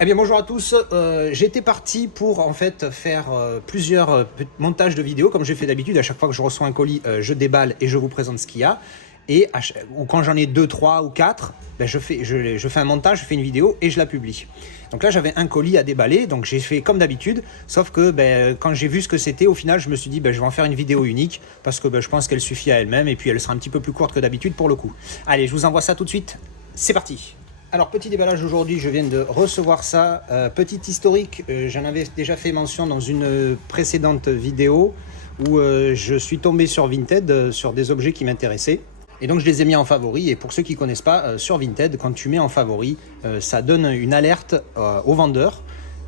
Eh bien bonjour à tous, j'étais parti pour en fait faire plusieurs montages de vidéos comme j'ai fait d'habitude. À chaque fois que je reçois un colis, je déballe et je vous présente ce qu'il y a. Et ou quand j'en ai 2, 3 ou 4, ben je fais un montage, je fais une vidéo et je la publie. Donc là j'avais un colis à déballer, donc j'ai fait comme d'habitude, sauf que ben, quand j'ai vu ce que c'était, au final je me suis dit ben, je vais en faire une vidéo unique parce que ben, je pense qu'elle suffit à elle-même et puis elle sera un petit peu plus courte que d'habitude pour le coup. Allez, je vous envoie ça tout de suite, c'est parti. Alors petit déballage aujourd'hui, je viens de recevoir ça. Petit historique, j'en avais déjà fait mention dans une précédente vidéo où je suis tombé sur Vinted, sur des objets qui m'intéressaient. Et donc je les ai mis en favori, et pour ceux qui ne connaissent pas, sur Vinted, quand tu mets en favori, ça donne une alerte au vendeur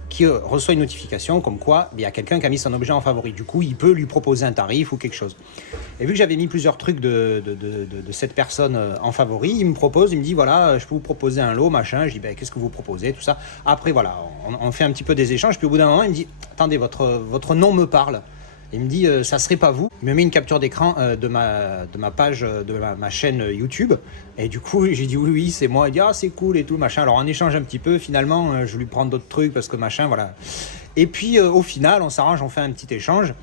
qui reçoit une notification comme quoi il y a quelqu'un qui a mis son objet en favori. Du coup, il peut lui proposer un tarif ou quelque chose. Et vu que j'avais mis plusieurs trucs de cette personne en favori, il me dit voilà, je peux vous proposer un lot, machin. Je dis ben, qu'est-ce que vous proposez, tout ça. Après voilà, on fait un petit peu des échanges, puis au bout d'un moment, il me dit attendez, votre nom me parle. Il me dit ça serait pas vous. Il me met une capture d'écran de ma page, de ma chaîne YouTube. Et du coup, j'ai dit oui, c'est moi. Il dit ah, c'est cool et tout, machin. Alors on échange un petit peu. Finalement, je lui prends d'autres trucs parce que machin, voilà. Et puis au final, on s'arrange, on fait un petit échange.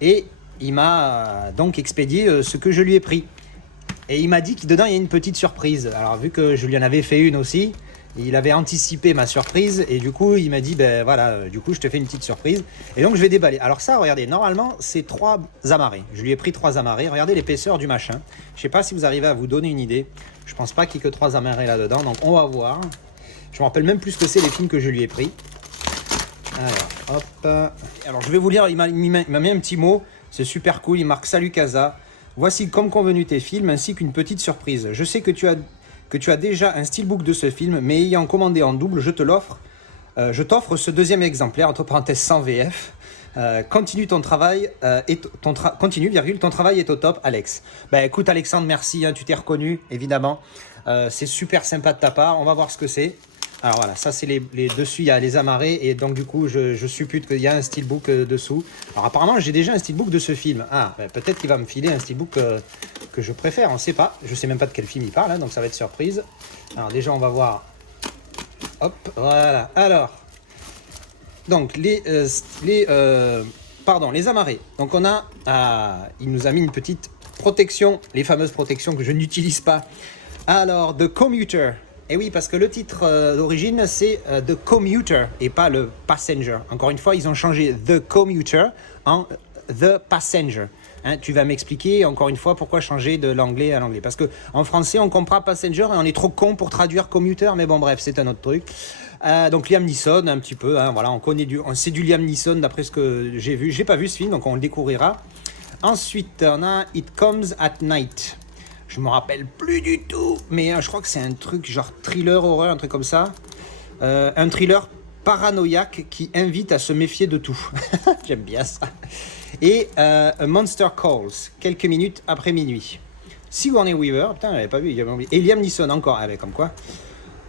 Et il m'a donc expédié ce que je lui ai pris. Et il m'a dit que dedans, il y a une petite surprise. Alors vu que je lui en avais fait une aussi, il avait anticipé ma surprise et du coup il m'a dit ben voilà, du coup je te fais une petite surprise et donc je vais déballer. Alors ça, regardez, normalement c'est 3 amarrés. Je lui ai pris 3 amarrés. Regardez l'épaisseur du machin. Je sais pas si vous arrivez à vous donner une idée. Je pense pas qu'il y ait que 3 amarrés là-dedans, donc on va voir. Je me rappelle même plus ce que c'est les films que je lui ai pris. Alors hop. Alors je vais vous lire, il m'a mis un petit mot. C'est super cool, il marque salut Casa. Voici comme convenu tes films ainsi qu'une petite surprise. Je sais que tu as déjà un steelbook de ce film, mais ayant commandé en double, je t'offre ce deuxième exemplaire, entre parenthèses sans VF. Continue ton travail, continue, virgule, ton travail est au top, Alex. Ben écoute Alexandre, merci, hein, tu t'es reconnu, évidemment. C'est super sympa de ta part, on va voir ce que c'est. Alors voilà, ça c'est les dessus, il y a les amarrés, et donc du coup je suppute qu'il y a un steelbook dessous. Alors apparemment j'ai déjà un steelbook de ce film. Ah, ben, peut-être qu'il va me filer un steelbook que je préfère, on ne sait pas. Je sais même pas de quel film il parle, hein, donc ça va être surprise. Alors déjà on va voir. Hop, voilà. Alors, donc les amarrés. Donc on a, il nous a mis une petite protection, les fameuses protections que je n'utilise pas. Alors, The Commuter. Et oui, parce que le titre d'origine, c'est The Commuter et pas le Passenger. Encore une fois, ils ont changé The Commuter en The Passenger. Hein, tu vas m'expliquer encore une fois pourquoi changer de l'anglais à l'anglais. Parce qu'en français, on comprend Passenger et on est trop con pour traduire Commuter. Mais bon, bref, c'est un autre truc. Donc Liam Neeson, un petit peu. Hein, voilà, c'est du Liam Neeson d'après ce que j'ai vu. J'ai pas vu ce film, donc on le découvrira. Ensuite, on a It Comes at Night. Je me rappelle plus du tout, mais je crois que c'est un truc genre thriller horreur, un truc comme ça. Un thriller paranoïaque qui invite à se méfier de tout. J'aime bien ça. Et A Monster Calls, quelques minutes après minuit. Sigourney Weaver, putain, j'avais pas vu, et Liam Neeson encore, avec comme quoi.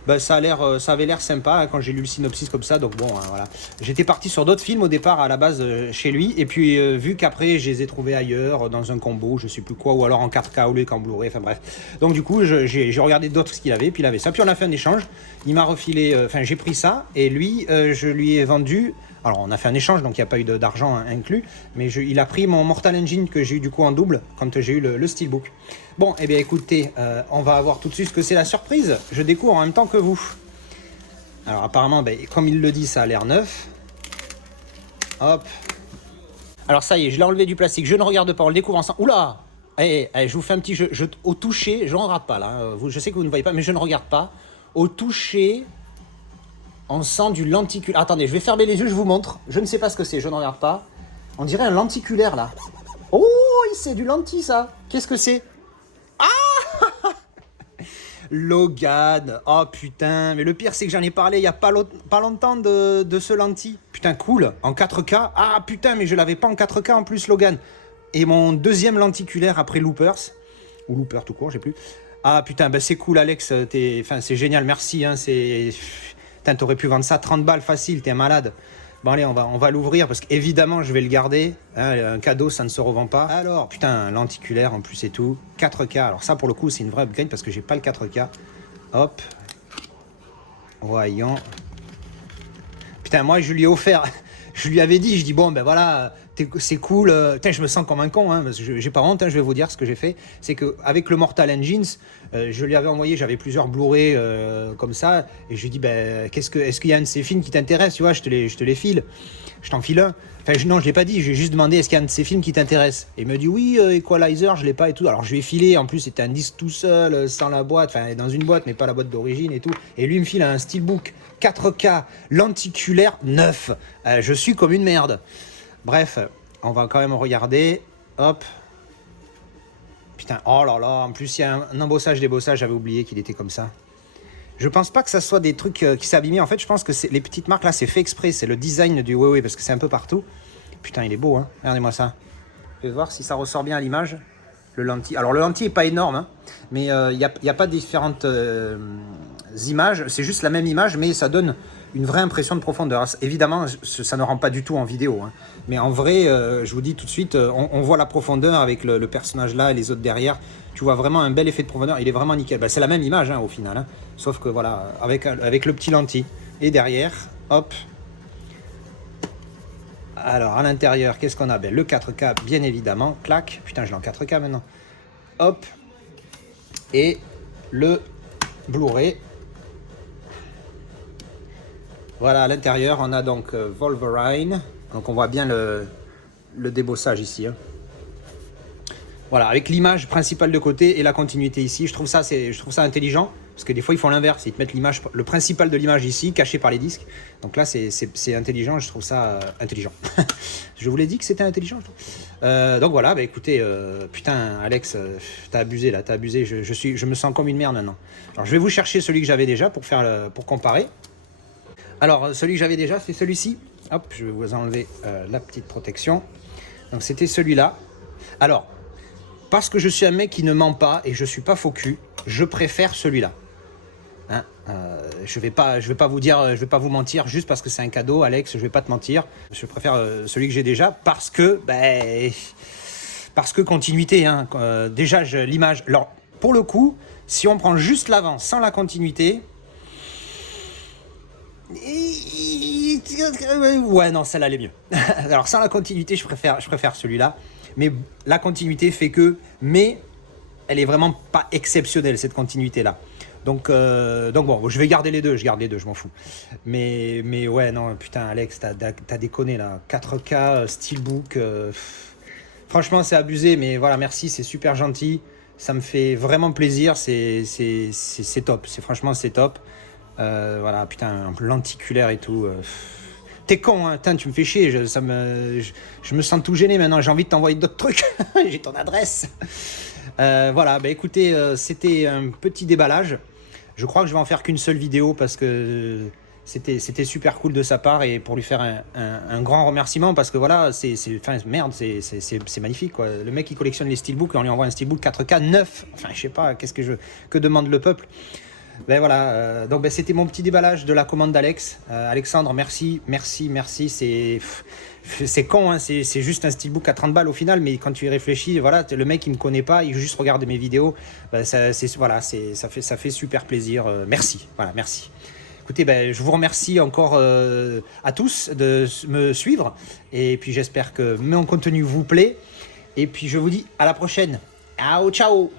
Ben, ça avait l'air sympa hein, quand j'ai lu le synopsis comme ça, donc bon, voilà. J'étais parti sur d'autres films au départ à la base chez lui, et puis vu qu'après je les ai trouvés ailleurs, dans un combo, je sais plus quoi, ou alors en 4K au lieu qu'en Blu-ray, enfin bref. Donc du coup, j'ai regardé d'autres ce qu'il avait, puis il avait ça, puis on a fait un échange, il m'a refilé, enfin j'ai pris ça, et lui, je lui ai vendu. Alors on a fait un échange, donc il n'y a pas eu d'argent inclus, mais il a pris mon Mortal Engine que j'ai eu du coup en double quand j'ai eu le Steelbook. Bon, eh bien écoutez, on va voir tout de suite ce que c'est la surprise. Je découvre en même temps que vous. Alors apparemment, ben, comme il le dit, ça a l'air neuf. Hop. Alors ça y est, je l'ai enlevé du plastique, je ne regarde pas, on le découvre ensemble. Oula, je vous fais un petit jeu. Au toucher, je ne regarde pas là, hein. Je sais que vous ne voyez pas, mais je ne regarde pas. Au toucher... On sent du lenticulaire. Attendez, je vais fermer les yeux, je vous montre. Je ne sais pas ce que c'est, je ne regarde pas. On dirait un lenticulaire, là. Oh, c'est du lentille, ça. Qu'est-ce que c'est? Ah Logan. Oh, putain. Mais le pire, c'est que j'en ai parlé il n'y a pas longtemps de ce lentille. Putain, cool. En 4K. Ah, putain, mais je l'avais pas en 4K en plus, Logan. Et mon deuxième lenticulaire après Loopers. Ou Looper tout court, je sais plus. Ah, putain, ben c'est cool, Alex. Enfin, c'est génial, merci. Hein, c'est... T'aurais pu vendre ça 30 balles facile, t'es un malade. Bon allez, on va l'ouvrir parce qu'évidemment je vais le garder. Hein, un cadeau, ça ne se revend pas. Alors, putain, lenticulaire en plus et tout. 4K, alors ça pour le coup c'est une vraie upgrade parce que j'ai pas le 4K. Hop. Voyons. Putain, moi, je lui ai offert, je lui avais dit, je dis, bon, ben voilà, c'est cool. Putain, je me sens comme un con, hein, parce que j'ai pas honte, hein, je vais vous dire ce que j'ai fait. C'est qu'avec le Mortal Engines, je lui avais envoyé, j'avais plusieurs Blu-ray comme ça, et je lui ai dit, ben, est-ce qu'il y a un de ces films qui t'intéresse, tu vois, je te les file. Je t'en file un. Enfin, non, je l'ai pas dit, j'ai juste demandé est-ce qu'il y a un de ces films qui t'intéresse. Et il me dit oui, Equalizer, je l'ai pas et tout. Alors je lui ai filé, en plus c'était un disque tout seul, sans la boîte, enfin dans une boîte, mais pas la boîte d'origine et tout. Et lui il me file un steelbook 4K lenticulaire neuf. Je suis comme une merde. Bref, on va quand même regarder. Hop. Putain, oh là là, en plus il y a un embossage, débossage, j'avais oublié qu'il était comme ça. Je pense pas que ça soit des trucs qui s'est abîmé. En fait, je pense que les petites marques là, c'est fait exprès. C'est le design du Huawei parce que c'est un peu partout. Putain, il est beau, hein. Regardez-moi ça. Je vais voir si ça ressort bien à l'image. Le lentille. Alors, le lentille est pas énorme, hein, mais il y a pas différentes images. C'est juste la même image, mais ça donne une vraie impression de profondeur. Évidemment, ça ne rend pas du tout en vidéo, hein. Mais en vrai, je vous dis tout de suite, on voit la profondeur avec le personnage là et les autres derrière. Tu vois vraiment un bel effet de profondeur. Il est vraiment nickel. Bah, c'est la même image, hein, au final, hein. Sauf que voilà, avec le petit lentille. Et derrière, hop. Alors, à l'intérieur, qu'est-ce qu'on a? Ben, le 4K, bien évidemment. Clac. Putain, je l'ai en 4K maintenant. Hop. Et le Blu-ray. Voilà, à l'intérieur, on a donc Wolverine. Donc, on voit bien le débossage ici, hein. Voilà, avec l'image principale de côté et la continuité ici. Je trouve ça intelligent, parce que des fois, ils font l'inverse. Ils te mettent le principal de l'image ici, caché par les disques. Donc là, c'est intelligent, je trouve ça intelligent. Je vous l'ai dit que c'était intelligent. Donc voilà, bah écoutez, putain, Alex, t'as abusé là, t'as abusé. Je me sens comme une merde maintenant. Alors, je vais vous chercher celui que j'avais déjà pour comparer. Alors, celui que j'avais déjà, c'est celui-ci. Hop, je vais vous enlever la petite protection. Donc, c'était celui-là. Alors, parce que je suis un mec qui ne ment pas et je suis pas faux cul, je préfère celui-là. Hein, je vais pas vous dire, je vais pas vous mentir juste parce que c'est un cadeau, Alex. Je vais pas te mentir. Je préfère celui que j'ai déjà parce que continuité. Hein, déjà l'image. Alors pour le coup, si on prend juste l'avant sans la continuité. Ouais, non, celle-là elle est mieux. Alors sans la continuité, je préfère celui-là. Mais la continuité fait que, mais elle est vraiment pas exceptionnelle cette continuité là. Donc bon, je vais garder les deux, je m'en fous. Mais ouais, non, putain, Alex, t'as déconné là. 4K, Steelbook, franchement c'est abusé, mais voilà, merci, c'est super gentil. Ça me fait vraiment plaisir, c'est top, franchement c'est top. Voilà, putain, lenticulaire et tout. T'es con, hein, putain, tu me fais chier, je me sens tout gêné maintenant, j'ai envie de t'envoyer d'autres trucs, j'ai ton adresse. Voilà, bah écoutez, c'était un petit déballage. Je crois que je vais en faire qu'une seule vidéo parce que c'était super cool de sa part et pour lui faire un grand remerciement parce que voilà, merde, c'est magnifique quoi. Le mec qui collectionne les steelbooks, on lui envoie un steelbook 4K neuf, enfin je sais pas, que demande le peuple. Ben voilà, donc ben, c'était mon petit déballage de la commande d'Alex. Alexandre, merci, c'est con, hein, c'est juste un steelbook à 30 balles au final, mais quand tu y réfléchis, voilà, le mec il me connaît pas, il juste regarde mes vidéos, ben, ça fait super plaisir, merci, voilà, merci. Écoutez, ben, je vous remercie encore à tous de me suivre, et puis j'espère que mon contenu vous plaît, et puis je vous dis à la prochaine. Ciao, ciao.